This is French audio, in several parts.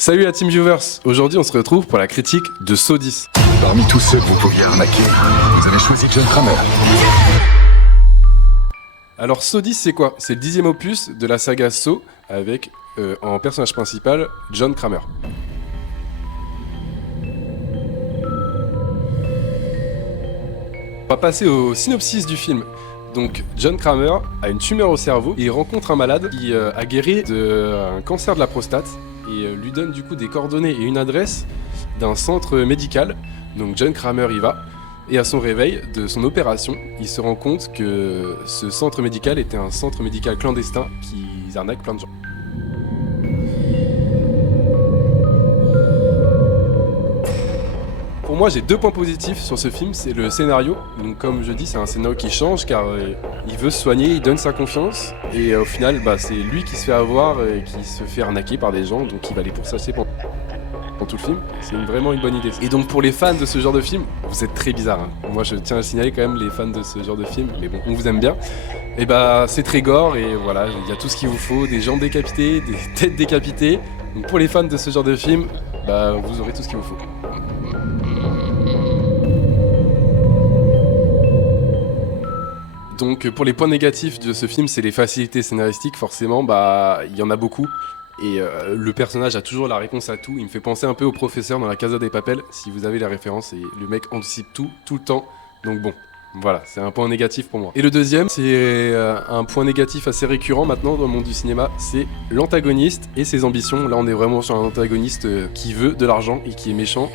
Salut la Team Viewers, aujourd'hui on se retrouve pour la critique de Saw 10. Parmi tous ceux que vous pouviez arnaquer, vous avez choisi John Kramer. Alors Saw 10 c'est quoi? C'est le 10e opus de la saga Saw avec en personnage principal John Kramer. On va passer au synopsis du film. Donc John Kramer a une tumeur au cerveau et il rencontre un malade qui a guéri d'un cancer de la prostate et lui donne du coup des coordonnées et une adresse d'un centre médical. Donc John Kramer y va et à son réveil de son opération, il se rend compte que ce centre médical était un centre médical clandestin qui arnaque plein de gens. Pour moi, j'ai deux points positifs sur ce film, c'est le scénario. Donc comme je dis, c'est un scénario qui change car il veut se soigner, il donne sa confiance et au final, c'est lui qui se fait avoir et qui se fait arnaquer par des gens, donc il va les pourchasser pendant tout le film. C'est vraiment une bonne idée. Et donc pour les fans de ce genre de film, vous êtes très bizarres. Moi je tiens à signaler quand même les fans de ce genre de film, mais bon, on vous aime bien. Et c'est très gore et voilà, il y a tout ce qu'il vous faut, des jambes décapitées, des têtes décapitées. Donc pour les fans de ce genre de film, vous aurez tout ce qu'il vous faut. Donc pour les points négatifs de ce film, c'est les facilités scénaristiques, forcément, il y en a beaucoup. Et le personnage a toujours la réponse à tout. Il me fait penser un peu au professeur dans La Casa de Papel, si vous avez la référence, et le mec anticipe tout le temps. Donc bon, voilà, c'est un point négatif pour moi. Et le deuxième, c'est un point négatif assez récurrent maintenant dans le monde du cinéma, c'est l'antagoniste et ses ambitions. Là on est vraiment sur un antagoniste qui veut de l'argent et qui est méchant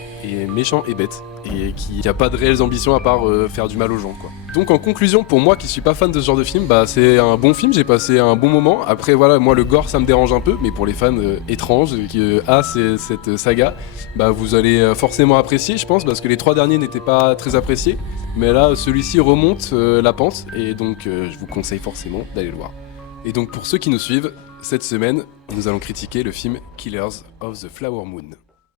et bête. Et qui n'a pas de réelles ambitions à part faire du mal aux gens, quoi. Donc en conclusion, pour moi qui suis pas fan de ce genre de film, c'est un bon film, j'ai passé un bon moment. Après voilà, moi le gore ça me dérange un peu, mais pour les fans étranges qui cette saga, vous allez forcément apprécier, je pense, parce que les trois derniers n'étaient pas très appréciés. Mais là, celui-ci remonte la pente, et donc je vous conseille forcément d'aller le voir. Et donc pour ceux qui nous suivent, cette semaine, nous allons critiquer le film Killers of the Flower Moon.